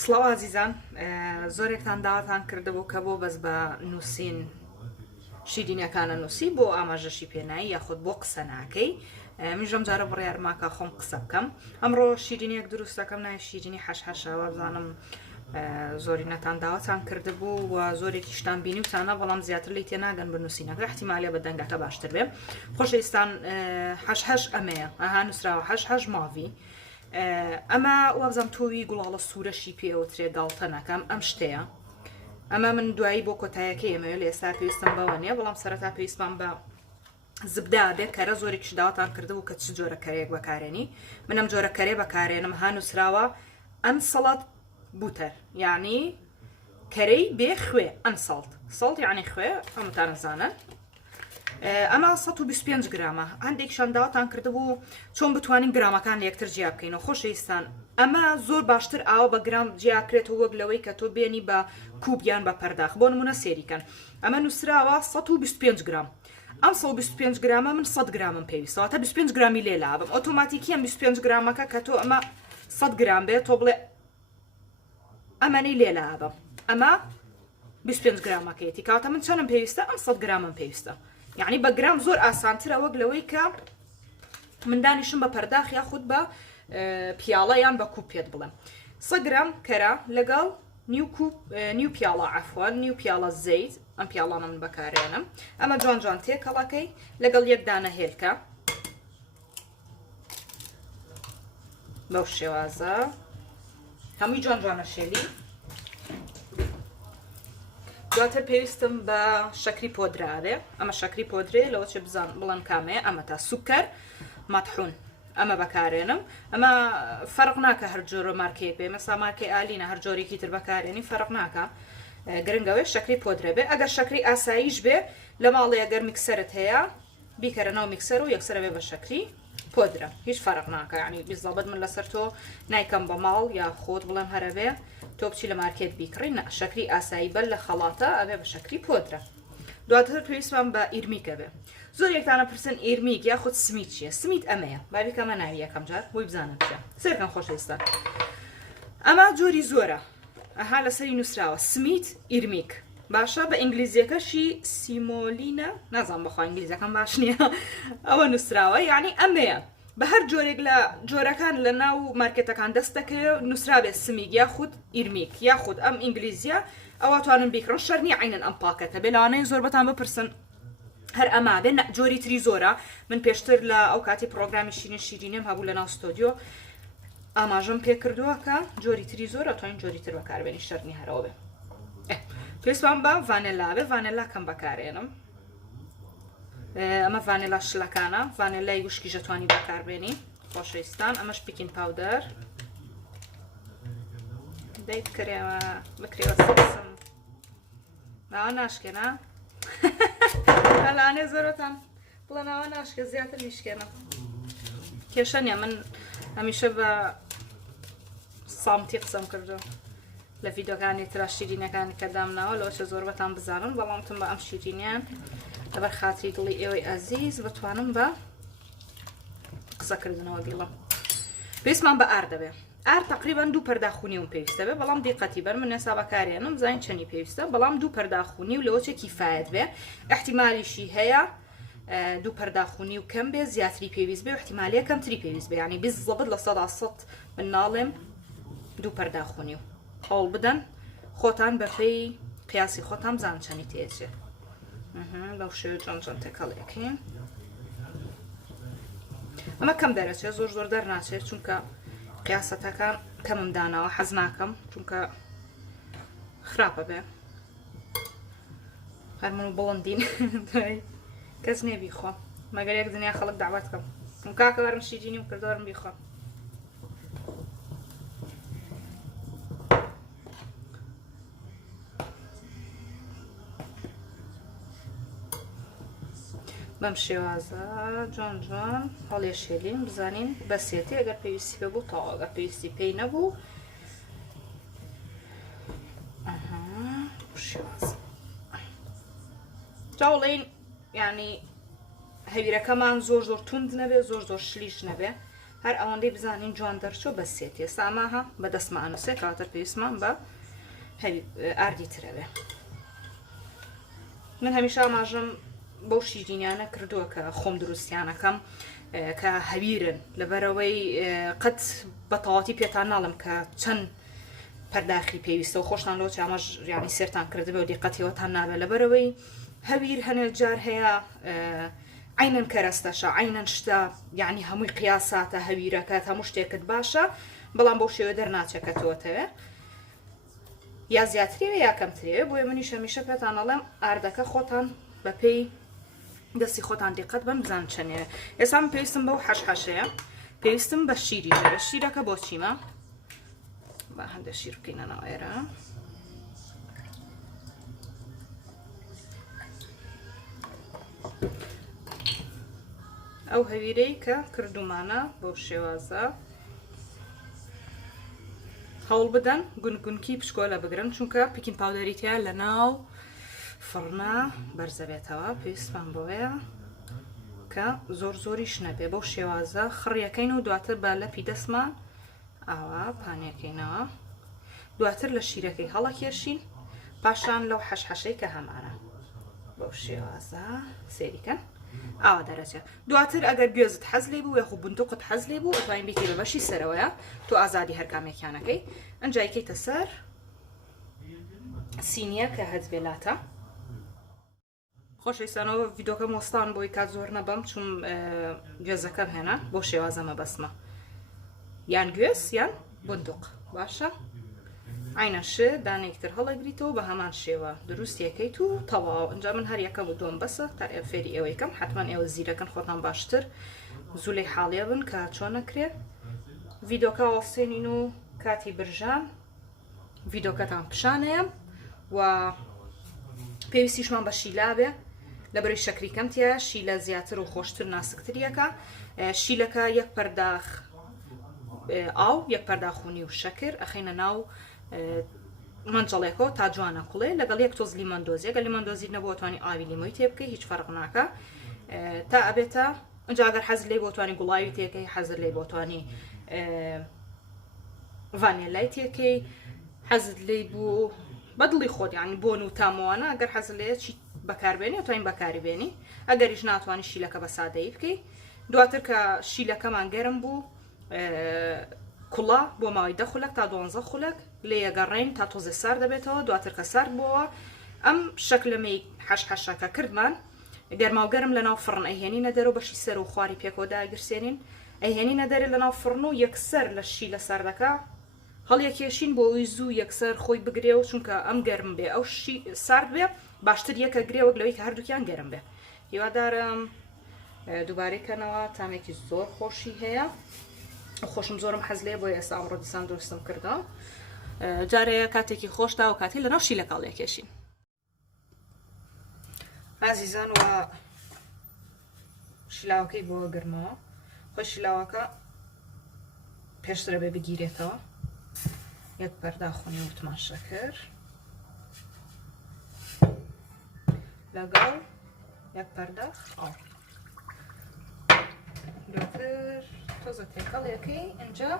سڵاو عزیزان، زۆرێکتان داواتان کردبوو کە بۆ بەس بە نووسین شیرینیەکانە نووسی بۆ ئاماژەشی پێنایی یاخود بۆ قسە ناکەی. منژەم جارە بڕیارماکە خۆم قسە بکەم. ئەمڕۆ شیرینیەک دروست دەکەم، ناوی شیرینی حەشحەشەوە. بزانم زۆری نەتان داواتان کردبوو و زۆرێکیشتان بینیوتانە، بەڵام زیاتر لی تێناگەن بە نووسینەکە، احتیمالە بە دەنگەکە باشتر بێ. خۆشەویستان، حەشحەش ئەمەیە، ئەها نووسراوە حەشحەش ماڤی. ئەمە وابزانم تۆوی گوڵاڵە سوورەشی پێوترێ گاڵتەنەکەم ئەم شتەیە. ئەمە من دوایی بۆ کۆتایەکە ئێمەوە لە ئێستا پێویستم بەوە نیە، بەڵام سەرەتا پێویستمان بە زبدا بێ کەرە. زۆرێکیش داواتان کردبوو کە چ جۆرە کەرەیەک بەکارێنی. من ئەم جۆرە کەرێ بەکارێنم، ها نووسراوە ئەنسەڵەت بوتەر، یعنی کەرەی بێ خوێ. ئەنسەڵت سەڵت یعنی خوێ، ئەمتان نزانن. ئەمە 125 گرامە. هەندێکشان داواتان کردبوو چۆن بتوانین گرامەکان لە یەکتر جیا بکەینەوە. خۆشەویستان، ئەمە زۆر باشتر ئاوە بە گرام جیاکرێتەوە وەک لەوەی کە تۆ بێنی بە کووبیان بە پەرداخ. بۆ نمونە سێریکەن، ئەمە نووسراوە 125 گرام. ئەم 125 گرامە من 100 گرامم پێویستەوە، تا 25 گرامی لێ لابم. ئۆتۆماتیکیان 25 گرامەکە کە تۆ ئەمە 100 گرام بێت، تۆ بڵێ ئەمەنەی لێ لابم، ئەمە 25 گرامەکەیەتی، کاتە من چەندم پێویستە؟ ئەم 100 گرامم پێویستە. یعنی بە گرام زۆر ئاسانترە وەک لەوەی کە من دانیشم بە پەرداخ یاخود بە پیاڵە یان بە کووب پێت بڵێم. 100 گرام کەرە لەگەڵ نیو پیاڵە، عەفوان نیو پیاڵە زەیت، ئەم پیاڵانە من بەکارێنم. ئەمە جوان جوان تێکەڵەکەی لەگەڵ یەک دانە هێلکە بەو شێوازە هەمووی جوان جوانە شێلی. دواتر پێویستم بە شەکری پۆدرابێ. ئەمە شەکری پۆدرێ لەوە چێ بڵێن کامەیە. ئەمە تا سوکەر مەطحون، ئەمە بەکارێنم. ئەمە فەرق ناکە هەر جۆرە مارکەیە پێ، مەسا مارکەی ئالینە هەر جۆرێکی تر بەکارێنی فەرق ناکە، گرنگەوەی شەکری پۆدرە بێ. ئەگەر شەکری ئاساییش بێ لە ماڵی ئەگەر میکسەرت هەیە بیکەرە ناو میکسەر و یەکسەرە بێ بە شەکری پۆدرە، هیچ فەرق ناکە. یعنی بیزڵبەت من لەسەر تۆ نایکەم بە ماڵ یا خۆت بڵێم هەرە بێ تۆ بچی لە مارکێت بیکڕی، نە شەکری ئاسایی بەر لە خەڵاتە ئەبێ بە شەکری پۆدرە. دواتر پێویستمان بە ئیرمیکە بێ. زۆر یەکتانە پرسن ئیرمیک یاخود سمیت چییە؟ سمیت ئەمەیە، باویکەمە ناوی یەکەم جار بۆی بزانم چیە. سێرکەم خۆشەویستان، ئەمە جۆری زۆرە، ئەها لەسەری نووسراوە سمیت ئیرمیک. باشە بە ئینگلیزیەکەشی سیمۆلینە، نازانم بەخوا ئینگلیزیەکەم باش نییە، ئەوە نووسراوە، یعنی ئەمەیە. بە هەر جۆرێک لە جۆرەکان لە ناو مارکێتەکان دەست دەکەوێت نووسرابێت سمیک یاخود ئیرمیک یاخود ئەم ئینگلیزیە، ئەوە توانن بیکڕن. شەرنی عینەن ئەم پاکەتە بێ. لەوانەیە زۆر بەتان بپرسن هەر ئەما بێ، جۆری تری زۆرە. من پێشتر لە ئەو کاتی پرۆگرامی شیرینیم هەبوو لە ناو ستۆدیۆ ئاماژەم پێ کردووە کە جۆری تری زۆرە، توانین جۆری تر بەکاربێنی، شەرنی هەرەوە بێ. پێویستمان بە ڤانێلا بێ. ڤانێلا کەم بەکارێنم. ئەمە ڤانێلا شلەکانە، ڤانێلای وشکیژە توانی بەکاربێنی. خۆشەویستان، ئەمەش پیکین پاودەر دەیت کڕێوە بکرێوە سەسم ناوە ناشکێنە. ئەلانێ زۆرەتان بڵێ ناوە ناشکە، زیاتر میشکێنە. کێشە نیە، من هەمیشە بە سامتی قسەم کردو لە ڤیدۆکانی ترا شیرینەکانی کە دامناوە، لەوەچە زۆر بەتان بزانن، بەڵامتم بە ئەم شیرینیان لەبەر خاتری دڵی ئێوەی ئەزیز بتوانم بە قسەکردنەوە بیڵم. پێویستمان بە ئار دەبێ. ئار تقریبا 2 پەرداخونیوم پێویستە بێ، بەڵام دیقەتی بەر من ێستا بەکارێنم زین چەندی پێویستە، بەڵام 2 پەرداخونی و لەوەچێ کیفایەت بێ. احتیمالیشی هەیە 2 پەرداخونی و کەم بێ، زیاتری پێویست بێ و احتیمالیە کەمتری پێویست بێ. یعنی بیزڵبت لە 100% من ناڵێم 2 پەرداخونی و هەوڵ بدەن خۆتان بەپێی قیاسی خۆتان بزانن چەندی تێچێ. لەو شێوە جۆن جۆن تێکەڵێکین. ئەمە کەم دەرەچێت، زۆر دەرناچێت، چونکە قیاسەتەکان کەمم داناوە، حەز ناکەم چونکە خراپە بێ. هەرمون و بڵندین کەس نێ بیخۆ، مەگەر یەک دنیا خەڵک داوات کەم کاکە وەرم شیرینی و کردوەرم بیخۆ. بەم شێوازە جوان جوان هەڵێشێلین، بزانین بەسێتی. ئەگەر پێویستی پێ بوو تاوە، ئەگەر پێویستی پێی نەبوو شێوازە جاوڵین. یعنی هەویرەکەمان زۆر توند نەبێ، زۆر شلیش نەبێ، هەر ئەوەندەی بزانین جوان دەرچوو بەسێت ئێستا ئەماها بەدەستمان ئەنووسێ کاتە پێویستمان بە ئاردی ترەوێ. من هەمیشە ئاماژەم بەو شیرینیانە کردووە کە خۆم دروستیانەکەم کە هەویرن لەبەرەوەی قەت بە تەواوەتی پێتان ناڵم کە چەند پەرداخی پێویستە و خۆشتان لەوە ئەمەش ینی سێرتان کردبێ و دیقەتیەوەتان نابێت لەبەرەوەی هەویر هەنێک جار هەیە عینەن کەرەستەشە عینەن شتە یعنی هەمووی قیاساتە هەویرەکەت هەموو شتێکت باشە بەڵام بەو شێوە دەرناچەکەتەوەتەوێ یا زیاترێوە یا کەمترێوە بۆیە منیش هەمیشە پێتان ئەڵێم ئاردەکە خۆتان بە پێی دەستی خۆتان دیقەت بم بزان چەنێ. ئێستا من پێویستم بەو حەشحەشەیە پێویستم بە شیریژە شیرەکە بۆ چیمە بە هەندە شیر بکەینەوە ئێرە ئەو هەویرەی کە کردومانە بۆ شێوازە هەوڵ بدەن گونگونکی پشکۆلە بگرن چونکە پیکین پاودەریتیان لە ناو فڕنا بەرزەبێتەوە پێویستمان بۆیە کە زۆر زۆریش نەبێ بەو شێوازە خڕیەکەین و دواتر بە لەپی دەستمان ئاوا پانیەکەینەوە دواتر لە شیرەکەی هەڵەکێشین پاشان لەو حەشحەشەی کە هەمانە بەو شێوازە سێریکەن ئاوا دەرەچێت دواتر ئەگەر گوێزت حەز لێ بوو یاخو بندوقت حەز لێ بوو ئەتوانین بیتی بە بەشی سەرەوەیە تۆ ئازادی هەرکامێکیانەکەی ئەنجایکەیتە سەر سینیە کە هەز بێلاتە خۆشەویستانەوە ڤیدۆکەم وەستان بۆی کات زۆر نەبەم چوم گوێزەکەم هێنا بۆ شێوازەمە بەسمە یان گوێز یان بندوق باشە عینەشە دانێکتر هەڵەگریتەوە بە هەمان شێوە دروستیەکەیت و تەواو ئەنجا من هەر یەکەم و دۆم بەسە تا فێری ئێوەیەکەم حتمما ئێوە زیرەکەن خۆتان باشتر زوولەی حاڵیە بن کە چۆن نەکرێت ڤیدۆکە وەستێنین و کاتی برژان ڤیدۆکەتان پیشانەیە و پێویستیشمان بە شیلا بێ لەبەرەوەی شەکری کەمتیە شیلە زیاتر و خۆشتر ناسکتریەکە شیلەکە یەک پەرداخ ئاو یەک پەرداخونی و شەکر ئەخینە ناو منجەڵێکەوە تا جوانە کوڵێ لەگەڵ یەک تۆز لیمەندۆزی ئەگەر لیمەندۆزی نەبوو توانی ئاوی لیمۆی تێ بکەی هیچ فەرق ناکە تا ئەبێتە ئەنجا ئەگەر حەزر لێ بۆ توانی گوڵاوی تێکەی حەزر لێ بۆ توانی ڤانیلای تێکەی حەزر لێ بوو بەدڵی خۆت یعنی بۆن و تامەوانە ئەگەر حەزر لێ چی بەکاربێنی توانین بەکاری بێنی ئەگەریش ناتوانانی شیلەکە بە سادەیی بکەی دواتر کە شیلەکەمان گەرم بوو کوڵا بۆ ماوەی 10 خولەک تا 12 خولەک لێ یەگەڕێین تا تۆزێ سار دەبێتەوە دواتر کە سارد بووەوە ئەم شەکلەمەی حەشحەشەکە کردمان گەرما و گەرم لە ناو فڕن ئەیهێنینە دەرەوە بەشی سەر و خواری پێکەوەدا ئەگرسێنین ئەیهێنینە دەرێ لە ناو فڕن و یەکسەر لە شیلە ساردەکە هەڵیەکێشین بۆ ئەوی زوو یەکسەر خۆی بگرێ و چونکە ئەم گەرم بێ ئەو سارد بێ باشتر یەکە گرێ وەک لەوەی کە هەردووکیان گەرم بێ هیوادارم دووبارەکەنەوە تامێکی زۆر خۆشی هەیە خۆشم زۆرم حەز لێ بۆ ئێستا ئەمڕۆ دیسان دروستم کردەوە جارەیە کاتێکی خۆشتا و کاتی لەناو شیلەکە هەڵیەکێشین ئازیزان و شیلاوەکەی بۆ گرمەوە خۆی شیلاوەکە پێشترە بێ بگیرێتەوە یەک پەرداخۆنی وتمان شەکر لەگەڵ یەک پەرداخ ئاو دواتر تۆزە تێکەڵیەکەی ئەنجا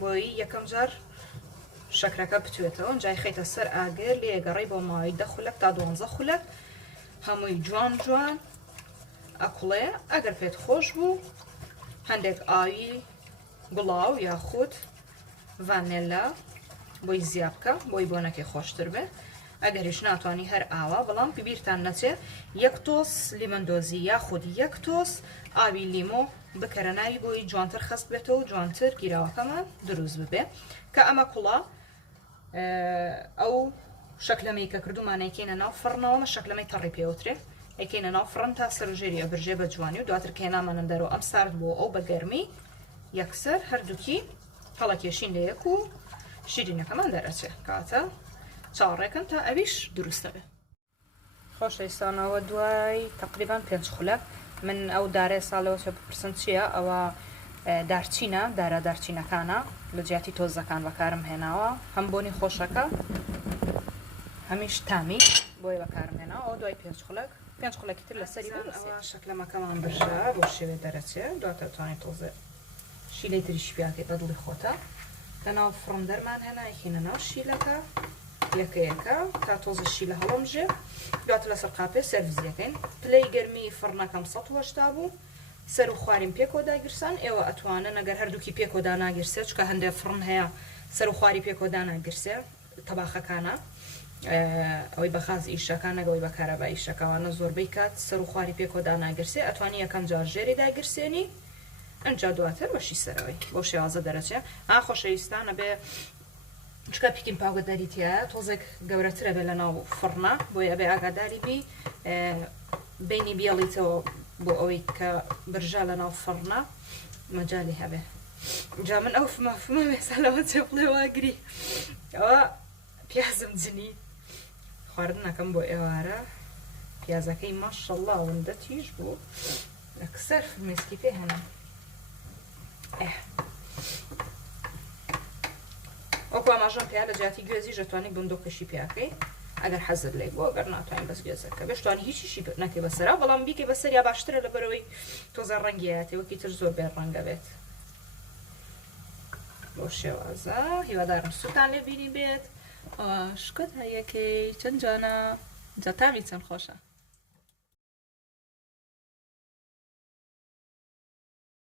بۆی یەکەم جار شەکرەکە بتوێتەوە ئەنجای خەیتە سەر ئاگر لێ گەڕی بۆ ماوەی 10 خولەک تا 12 خولەک هەمووی جوان جوان ئەکوڵێ ئەگەر پێت خۆش بوو هەندێک ئاوی گوڵاو یاخود ڤانێلا بۆی زیابکە بۆی بۆنەکەی خۆشتر بێ ئەگەریش ناتوانانی هەر ئاوا بەڵام بیرتان نەچێت یەک تۆس لیمەندۆزی یاخود یەک تۆس ئاوی لیمۆ بکەرە ناوی بۆی جوانتر خەست بێتەوە و جوانتر گیراوەکەمان دروست ببێ کە ئەمە کوڵا ئەو شەکلەمەی کە کردومان ئەیکەینە ناو فڕنەوە شەکلەمەی تەڕی پێوترێ ئەیکەینە ناو فڕن تا سەرژێری ئەبرژێ بە جوانی و دواتر کە هێنامانە دەرەوە ئەم سارد بۆ ئەو بە گەرمی یەکسەر هەردووکی هەڵەکێشین لە یەک و شیرینەکەمان دەرەچێت کاتە چاڕێکن تا ئەویش دروستە بێ خۆشەویستانەوە دوای تقریبان 5 خولەک من ئەو دارێ ساڵەوە چە بپرسن چییە ئەوە دارچینە دارە دارچینەکانە لە جیاتی تۆزەکان بەکارم هێناوە هەم بۆنی خۆشەکە هەمیش تامی بۆی بەکارم هێناوە ئەو دوای 5 خولەک پێنج قوڵێکی تر لەسەری ئەوە شەکلەمەکەمان برژە بۆ شێوێ دەرەچێت دواتە توانێت تۆزێ شیلەی تریش پیاکەی بە دڵی خۆتە لەناو فڕم دەرمان هێنا یەخینە ناو شیلەکە یەکەیەکە تا تۆزە شیلە هەڵەمژێ دواتە لەسەر قاپێ سەرڤیزەکەین پلەی گەرمی فڕنەکەم 180 بوو سەر و خواریم پێکۆ داگیرسان ئێوە ئەتوانن ئەگەر هەردووکی پێکۆدا ناگیرسێت چکە هەندێک فڕن هەیە سەر و خواری پێکۆدا ناگیرسێ تەباخەکانە ئەوەی بەخاز ئیشەکان نەگەوەی بە کارەبا ئیشەکەوانە زۆربەی کات سەر و خواری پێکۆدا ناگیرسێ ئەتوانی یەکەم جار ژێری داگیرسێنی ئەنجا دواتر بەشی سەرەوەی بۆ شێوازە دەرەچێت خۆشەویستانە بێ چکە پیکین پاوگەداریتیە تۆزێک گەورەترە بێ لەناو فڕنا بۆی ئەبێ ئاگاداری بی بینی بیاڵیتەوە بۆ ئەوەی کە برژە لەناو فڕنا مەجای هەبێ جا من ئەو مافمە مێسالەوە چێ بڵێ واگری ئەوە پیازم جنی خواردنەکەم بۆ ئێوارە پیازەکەی ماشەڵڵا وندە تیژ بوو لەکسەر فرمێسکی پێ هەنا وەکو ئاماژەم پیا لە جیاتی گوێزی ژەتوانی بندۆکەشی پیاکەی ئەگەر حەزت لێ بۆ ئەگەر ناتوانین بەس گوێزەکە بێشتوانی هیچیشی نەکەی بەسەرا بەڵام بیکەی بەسەر یا باشترە لەبەرەوەی تۆزە ڕەنگیایەتی وەکی تر زۆر بێ ڕەنگە بێت بۆ شێوازە هیوادارم سوتان لێ بینی بێت شکۆت هەیەکەی چەند جانە جاتامی چەند خۆشە